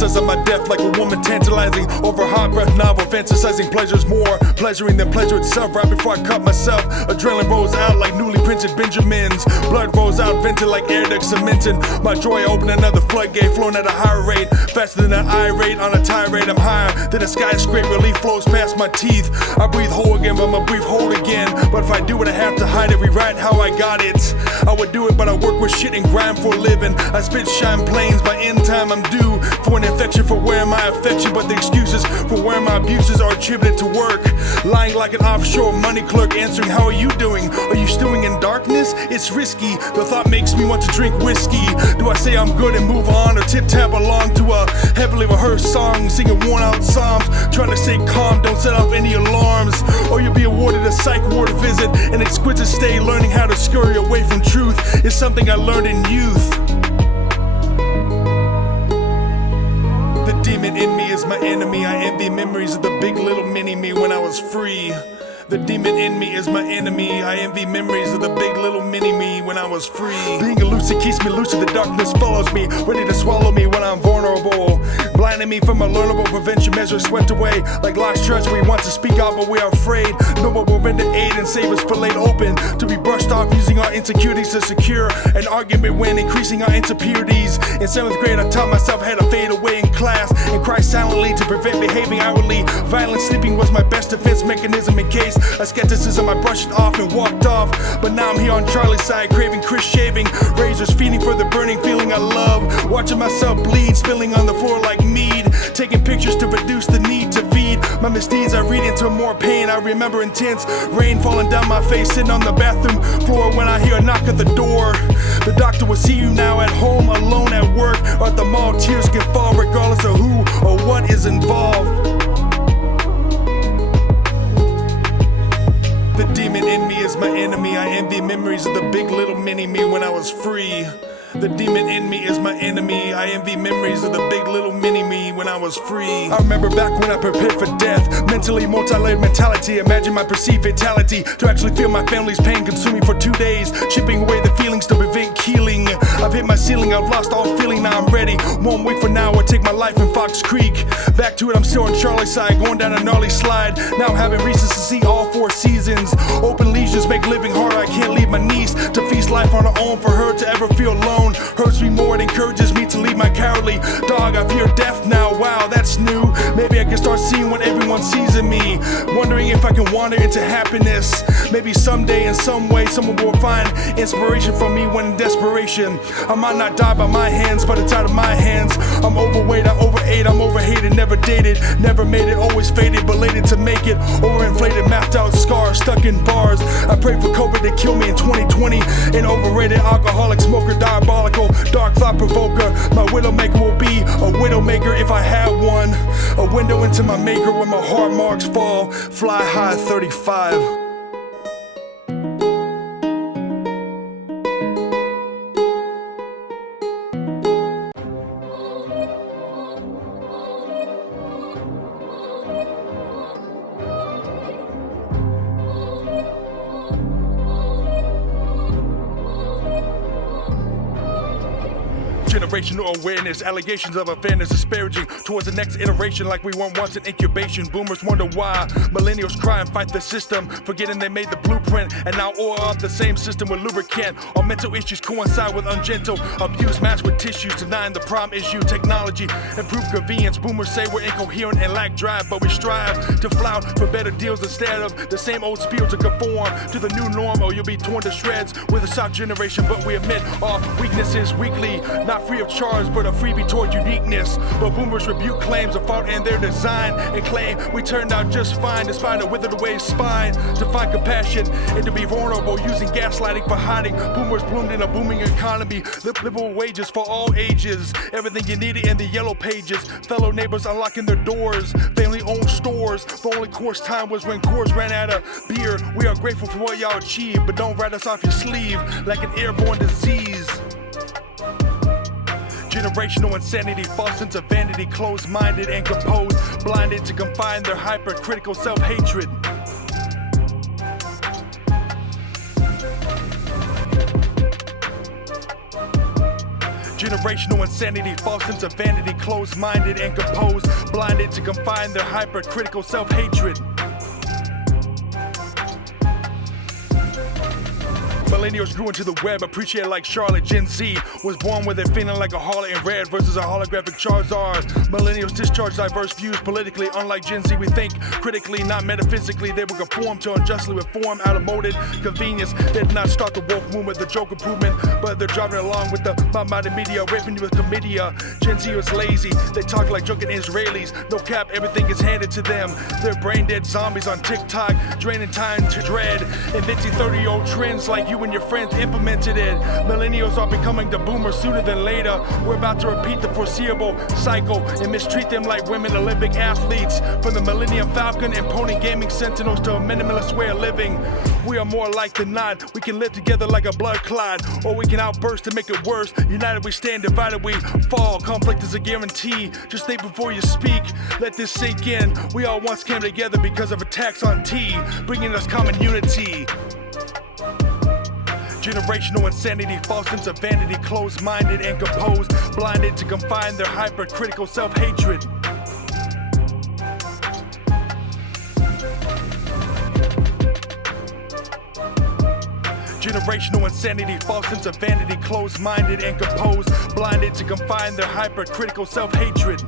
emphasizing my death like a woman tantalizing over hot breath novel, fantasizing pleasures more pleasuring than pleasure itself. Right before I cut myself, adrenaline rolls out like newly printed Benjamins. Blood rolls out, vented like air duct cementing. My joy opened another floodgate, flowing at a higher rate, faster than an irate on a tirade. I'm higher than a skyscraper, relief flows past my teeth. I breathe whole again, but I'ma breathe whole again. But if I do it, I have to hide it, rewrite how I got it. I would do it, but I work with shit and grind for a living. I spit shine planes, by end time I'm due for an infection for wearing my affection. But the excuses for wearing my abuses are attributed to work. Lying like an offshore money clerk, answering how are you doing? Are you stewing in darkness? It's risky, the thought makes me want to drink whiskey. Do I say I'm good and move on, or tip-tap along to a heavily rehearsed song, singing worn out psalms, trying to stay calm, don't set off any alarms? Or you'll be awarded a psych ward visit, an exquisite stay, learning how to scurry away from truth is something I learned in youth. The demon in me is my enemy. I envy memories of the big little mini me when I was free. The demon in me is my enemy. I envy memories of the big little mini me when I was free. Being elusive keeps me lucid, the darkness follows me, ready to swallow me when I'm vulnerable. Blinding me from a learnable prevention measure, swept away like lost treasure. We want to speak out, but we are afraid. No one will render aid and save us for laid open, to be brushed off using our insecurities to secure an argument when increasing our insecurities. In 7th grade, I taught myself how to fade away in class and cry silently to prevent behaving outwardly. Violent sleeping was my best defense mechanism in case a skepticism. I brushed it off and walked off, but now I'm here on Charlie's side, craving Chris shaving razors, feeding for the burning feeling I love, watching myself bleed, spilling on the floor like mead, taking pictures to reduce the need to feed my misdeeds. I read into more pain. I remember intense rain falling down my face, sitting on the bathroom floor when I hear a knock at the door. The doctor will see you now at home, alone at work, or at the mall. Tears can fall regardless of who or what is involved. The demon in me is my enemy. I envy memories of the big little mini me when I was free. The demon in me is my enemy. I envy memories of the big little mini me when I was free. I remember back when I prepared for death, mentally multi-layered mentality. Imagine my perceived fatality, to actually feel my family's pain consuming for 2 days, chipping away the feelings to prevent keeling. I've hit my ceiling, I've lost all feeling, now I'm ready. 1 week from now, I take my life in Fox Creek. Back to it, I'm still on Charlie's side, going down a gnarly slide. Now having reasons to see all 4 seasons. Open lesions make living harder. I can't leave my niece to feast life on her own, for her to ever feel alone hurts me more, it encourages me to leave my cowardly dog. I fear death now, wow, that's new. Maybe I can start seeing what everyone sees in me, wondering if I can wander into happiness. Maybe someday in some way someone will find inspiration from me when in desperation. I might not die by my hands, but it's out of my hands. I'm overweight, I overate, I'm overhated, never dated, never made it, always faded, belated to make it, overinflated, mapped out scars, stuck in bars. I pray for COVID to kill me in 2020, an overrated alcoholic, smoker, diabolical, dark thought provoker. My widowmaker will be a widowmaker if I had one, a window into my maker where my heart marks fall. Fly high 35. Generational awareness, allegations of unfairness disparaging towards the next iteration like we weren't once in incubation. Boomers wonder why millennials cry and fight the system, forgetting they made the blueprint and now oil up the same system with lubricant. All mental issues coincide with ungentle abuse, matched with tissues, denying the prime issue. Technology improved convenience. Boomers say we're incoherent and lack drive, but we strive to flout for better deals instead of the same old spiel to conform to the new norm, or you'll be torn to shreds with a shock generation. But we admit our weaknesses weekly, not free of charge, but a freebie toward uniqueness. But boomers rebuke claims of fault in their design and claim we turned out just fine despite a withered away spine. To find compassion and to be vulnerable, using gaslighting for hiding. Boomers bloomed in a booming economy, livable wages for all ages, everything you needed in the yellow pages. Fellow neighbors unlocking their doors, family-owned stores. The only course time was when Coors ran out of beer. We are grateful for what y'all achieved, but don't write us off your sleeve like an airborne disease. Generational insanity, false sense of vanity, closed-minded and composed, blinded to confine their hypercritical self-hatred. Generational insanity, false sense of vanity, closed-minded and composed, blinded to confine their hypercritical self-hatred. Millennials grew into the web, appreciated like Charlotte. Gen Z was born with it, feeling like a harlot in red versus a holographic Charizard. Millennials discharge diverse views politically, unlike Gen Z. We think critically, not metaphysically. They were conformed to unjustly reform out of molded convenience. They did not start the woke movement, the joke improvement, but they're driving along with the mob-minded media, raping you with chlamydia. Gen Z was lazy, they talk like drunken Israelis. No cap, everything is handed to them. They're brain-dead zombies on TikTok, draining time to dread. Inventing 30-year-old trends like you and your friends implemented it. Millennials are becoming the boomers sooner than later. We're about to repeat the foreseeable cycle and mistreat them like women Olympic athletes. From the Millennium Falcon and Pony Gaming Sentinels to a minimalist way of living. We are more alike than not. We can live together like a blood clot, or we can outburst to make it worse. United we stand, divided we fall. Conflict is a guarantee. Just think before you speak. Let this sink in. We all once came together because of attacks on T, bringing us common unity. Generational insanity, false sense of vanity, closed-minded and composed, blinded to confine their hypercritical self-hatred. Generational insanity, false sense of vanity, closed-minded and composed, blinded to confine their hypercritical self-hatred.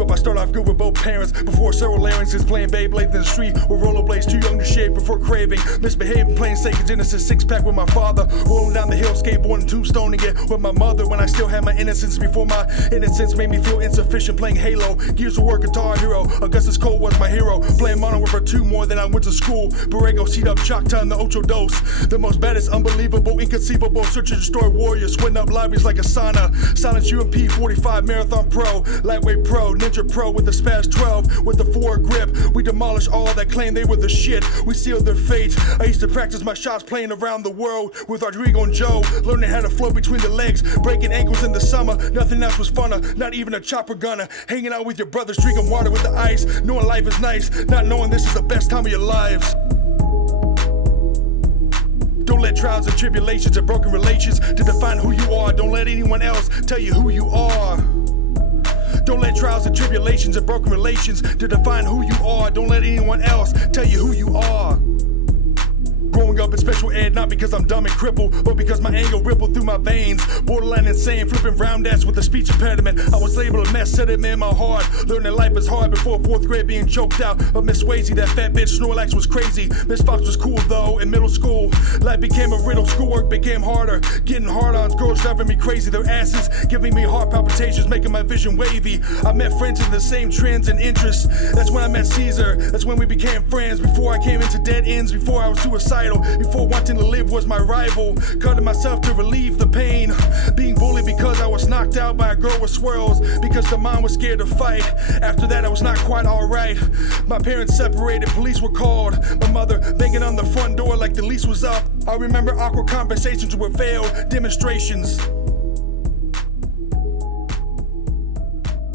I start off good with both parents. Before several larynxes playing Beyblade in the street with rollerblades, too young to shave before craving. Misbehaving, playing Sega Genesis 6-pack with my father. Rolling down the hill, skateboarding, tombstoning it with my mother. When I still had my innocence before my innocence made me feel insufficient. Playing Halo, Gears of War, Guitar Hero. Augustus Cole was my hero. Playing Modern Warfare 2 more than I went to school. Borrego, Seat Up, Choctaw, and the Ocho Dos. The most baddest, unbelievable, inconceivable, search and destroy warriors. Sweating up lobbies like a sauna. Silence UMP 45, Marathon Pro, Lightweight Pro, Ninja Pro with the Spaz 12, with the 4 grip. We demolish all that claim they were the shit. We sealed their fate. I used to practice my shots playing around the world with Rodrigo and Joe, learning how to flow between the legs, breaking ankles in the summer. Nothing else was funner, not even a chopper gunner. Hanging out with your brothers, drinking water with the ice, knowing life is nice, not knowing this is the best time of your lives. Don't let trials and tribulations and broken relations to define who you are. Don't let anyone else tell you who you are. Don't let trials and tribulations and broken relations to define who you are. Don't let anyone else tell you who you are. Growing up in special ed, not because I'm dumb and crippled, but because my anger rippled through my veins. Borderline insane, flipping round ass with a speech impediment. I was labeled a mess, set it in my heart. Learning life is hard before 4th grade, being choked out. But Miss Swayze, that fat bitch, Snorlax was crazy. Miss Fox was cool though, in middle school. Life became a riddle, schoolwork became harder. Getting hard-ons, girls driving me crazy. Their asses giving me heart palpitations, making my vision wavy. I met friends in the same trends and interests. That's when I met Caesar, that's when we became friends. Before I came into dead ends, before I was suicidal. Before wanting to live was my rival. Cutting myself to relieve the pain. Being bullied because I was knocked out by a girl with swirls. Because the mom was scared to fight. After that I was not quite alright. My parents separated, police were called. My mother banging on the front door like the lease was up. I remember awkward conversations with failed demonstrations.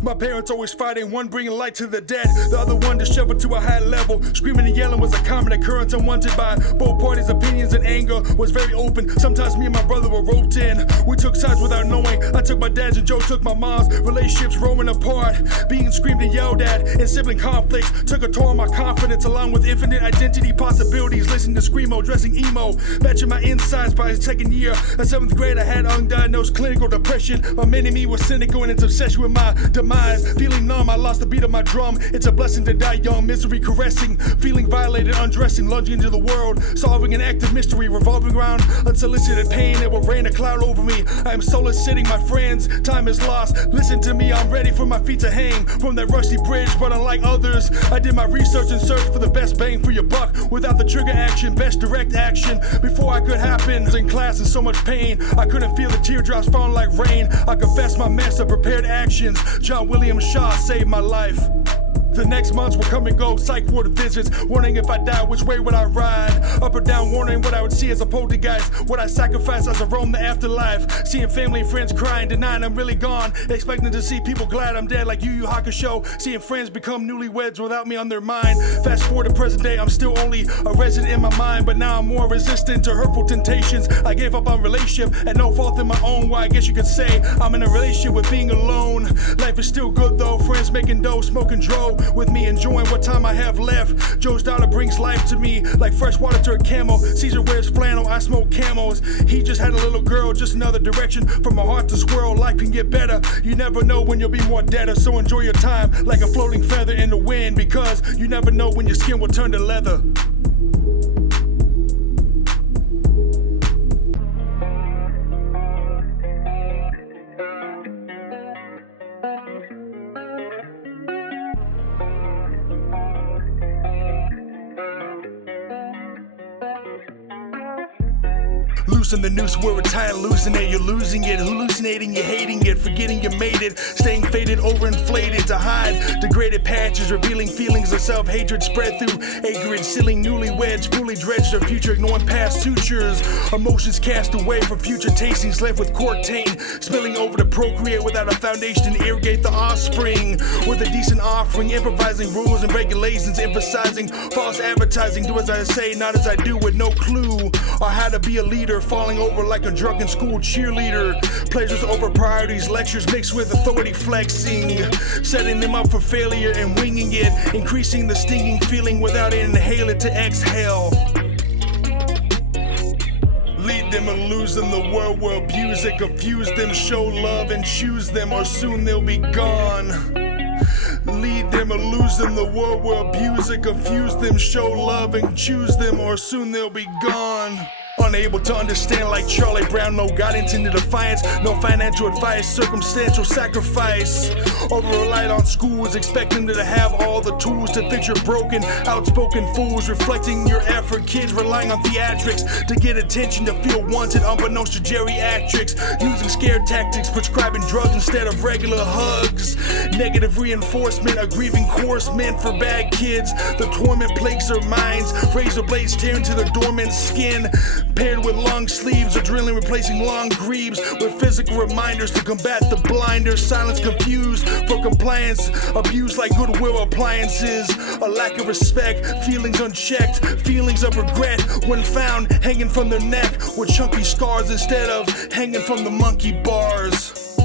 My parents always fighting, one bringing light to the dead, the other one disheveled to a high level. Screaming and yelling was a common occurrence, unwanted by both parties' opinions, and anger was very open. Sometimes me and my brother were roped in. We took sides without knowing. I took my dad's and Joe took my mom's. Relationships roaming apart, being screamed and yelled at, and sibling conflicts took a toll on my confidence, along with infinite identity possibilities. Listening to Screamo, dressing emo, matching my insides by his second year. In 7th grade I had undiagnosed clinical depression. My mini-me was cynical in its obsession with my demise. Feeling numb, I lost the beat of my drum. It's a blessing to die young, misery caressing, feeling violated, undressing, lunging into the world, solving an active mystery, revolving around unsolicited pain. It will rain a cloud over me. I am soulless sitting, my friends, time is lost. Listen to me, I'm ready for my feet to hang from that rusty bridge, but unlike others, I did my research and search for the best bang for your buck. Without the trigger action, best direct action. Before I could happen, I was in class in so much pain, I couldn't feel the teardrops falling like rain. I confess my mess of prepared actions. John William Shaw saved my life. The next months will come and go, psych ward visits. Wondering if I die, which way would I ride? Up or down, wondering what I would see as a poltergeist. What I sacrifice as I roam the afterlife. Seeing family and friends crying, denying I'm really gone. Expecting to see people glad I'm dead like Yu Yu Hakusho. Seeing friends become newlyweds without me on their mind. Fast forward to present day, I'm still only a resident in my mind. But now I'm more resistant to hurtful temptations. I gave up on relationship and no fault in my own. Why I guess you could say I'm in a relationship with being alone. Life is still good though, friends making dough, smoking dro. With me enjoying what time I have left. Joe's daughter brings life to me like fresh water to a camel. Caesar wears flannel, I smoke camels. He just had a little girl, just another direction. From my heart to squirrel, life can get better. You never know when you'll be more deader. So enjoy your time like a floating feather in the wind. Because you never know when your skin will turn to leather. Loosen the noose, we're retired, losing it. You're losing it, hallucinating, you're hating it, forgetting you made it, staying faded, overinflated to hide degraded patches, revealing feelings of self-hatred spread through acreage, sealing newlyweds, fully dredged their future, ignoring past sutures, emotions cast away from future tastings, left with cork taint, spilling over to procreate without a foundation to irrigate the offspring, with a decent offering, improvising rules and regulations, emphasizing false advertising, do as I say, not as I do, with no clue, or how to be a leader, falling over like a drunken school cheerleader. Pleasures over priorities, lectures mixed with authority flexing, setting them up for failure and winging it, increasing the stinging feeling without an inhaler to exhale. Lead them or lose them, the world will abuse it, confuse them, show love and choose them, or soon they'll be gone. Lead them or lose them, the world will abuse it, confuse them, show love and choose them, or soon they'll be gone. Unable to understand like Charlie Brown, no guidance into defiance, no financial advice, circumstantial sacrifice. Over relied on schools, expecting them to have all the tools to fix your broken, outspoken fools, reflecting your effort, kids relying on theatrics to get attention, to feel wanted, unbeknownst to geriatrics, using scare tactics, prescribing drugs instead of regular hugs. Negative reinforcement, a grieving course meant for bad kids. The torment plagues their minds, razor blades tearing to their dormant skin. Paired with long sleeves, adrenaline replacing long greaves, with physical reminders to combat the blinders. Silence confused for compliance, abuse like goodwill appliances. A lack of respect, feelings unchecked, feelings of regret when found hanging from their neck with chunky scars instead of hanging from the monkey bars.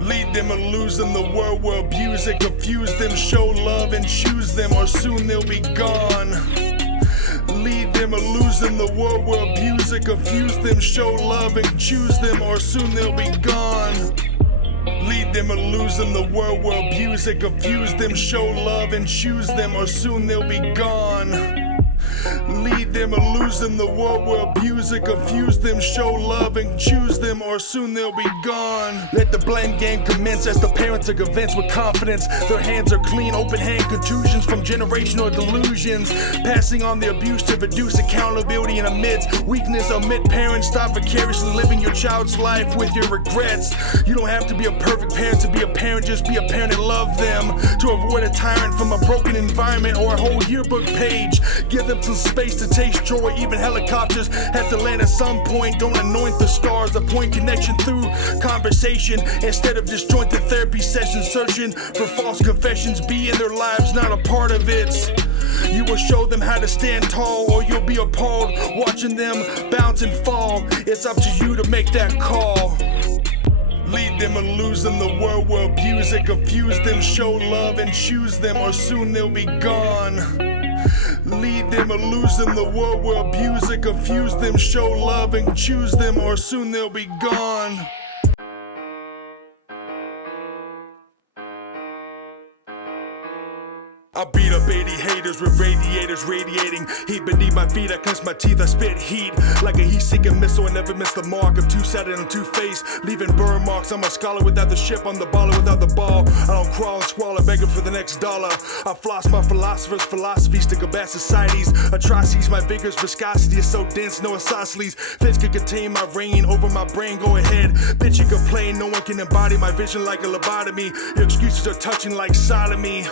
Lead them or lose them, the world will abuse it, confuse them, show love and choose them, or soon they'll be gone. Lead them or lose them, the world will abuse it, confuse them, show love and choose them, or soon they'll be gone. Lead them or lose them, the world will abuse it, confuse them, show love and choose them, or soon they'll be gone. Lead them or lose them, the world will abuse it, confuse them, show love and choose them, or soon they'll be gone. Let the blame game commence as the parents are convinced with confidence. Their hands are clean, open hand contusions from generational delusions, passing on the abuse to reduce accountability and amidst weakness. Omit parents, stop vicariously living your child's life with your regrets. You don't have to be a perfect parent to be a parent, just be a parent and love them. To avoid a tyrant from a broken environment or a whole yearbook page, give them some space to taste joy. Even helicopters have to land at some point. Don't anoint the stars, appoint connection through conversation instead of disjointed therapy sessions, searching for false confessions. Be in their lives, not a part of it. You will show them how to stand tall, or you'll be appalled watching them bounce and fall. It's up to you to make that call. Lead them or lose them, the world will abuse it, confuse them, show love and choose them, or soon they'll be gone. Lead them or lose them, the world will abuse it, confuse them, show love and choose them, or soon they'll be gone. I beat up 80 haters with radiators radiating heat beneath my feet. I clench my teeth, I spit heat like a heat-seeking missile. I never miss the mark. I'm two-sided and two-faced, leaving burn marks. I'm a scholar without the ship, I'm the baller without the ball. I don't crawl and squalor, begging for the next dollar. I floss my philosophers' philosophies to combat society's atrocities. My vigor's viscosity is so dense, no isosceles fits could contain my reign over my brain. Go ahead, bitch, you complain. No one can embody my vision like a lobotomy. Your excuses are touching like sodomy.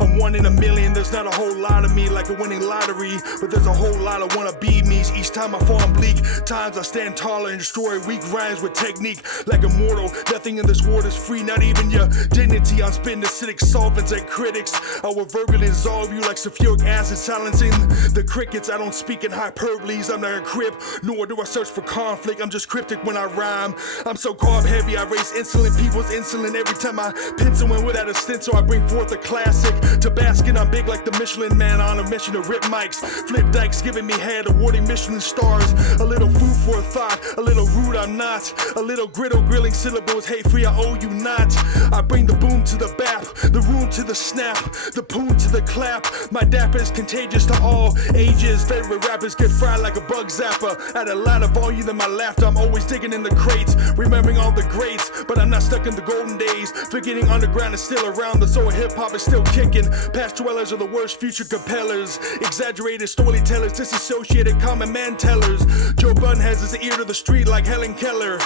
I'm one in a million, there's not a whole lot of me like a winning lottery, but there's a whole lot of wanna-be me's. Each time I fall on bleak times, I stand taller and destroy weak rhymes with technique like immortal. Nothing in this world is free, not even your dignity. I'm spitting acidic solvents at critics. I will verbally dissolve you like sulfuric acid, silencing the crickets. I don't speak in hyperboles, I'm not a crip, nor do I search for conflict. I'm just cryptic when I rhyme. I'm so carb heavy, I raise insulin, people's insulin every time I pencil in without a stencil. I bring forth a classic to bask in. I'm big like the Michelin Man on a mission to rip mics, flip dikes, giving me head, awarding Michelin stars. A little food for thought, a little rude I'm not, a little griddle grilling syllables, hate free I owe you not. I bring the boom to the bap, the room to the snap, the poon to the clap. My dapper is contagious to all ages. Favorite rappers get fried like a bug zapper. At a lot of volume in my laughter, I'm always digging in the crates, remembering all the greats, but I'm not stuck in the golden days. Forgetting underground is still around, the soul of hip-hop is still kicking. Past dwellers are the worst future compellers, exaggerated storytellers, disassociated common man tellers. Joe Budden has his ear to the street like Helen Keller.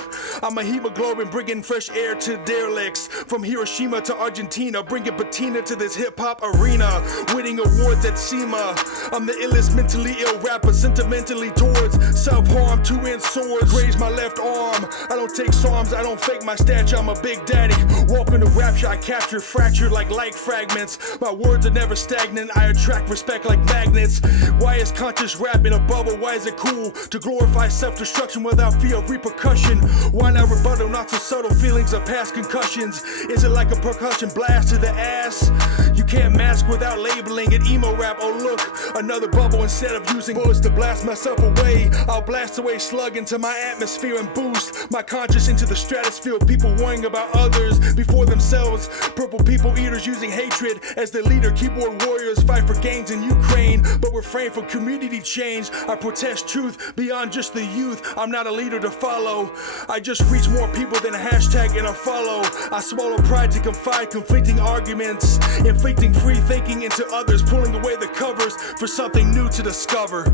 I'm a hemoglobin bringing fresh air to derelicts, from Hiroshima to Argentina, bringing patina to this hip-hop arena, winning awards at SEMA. I'm the illest mentally ill rapper, sentimentally towards self-harm, two-inch swords graze my left arm. I don't take psalms, I don't fake my stature, I'm a big daddy. Walk into rapture, I capture fractured like light fragments. My words are never stagnant, I attract respect like magnets. Why is conscious rap in a bubble? Why is it cool to glorify self-destruction without fear of repercussion? Why not rebuttal not so subtle feelings of past concussions? Is it like a percussion blast to the ass? You can't mask without labeling it emo rap. Oh look, another bubble. Instead of using bullets to blast myself away, I'll blast away slug into my atmosphere and boost my conscience into the stratosphere. People worrying about others before themselves. Purple people eaters using hatred as their leader. Keyboard warriors fight for gains in Ukraine, but refrain from community change. I protest truth beyond just the youth. I'm not a leader to follow, I just reach more people than a hashtag and a follow. I swallow pride to confide conflicting arguments, inflicting free thinking into others, pulling away the covers for something new to discover.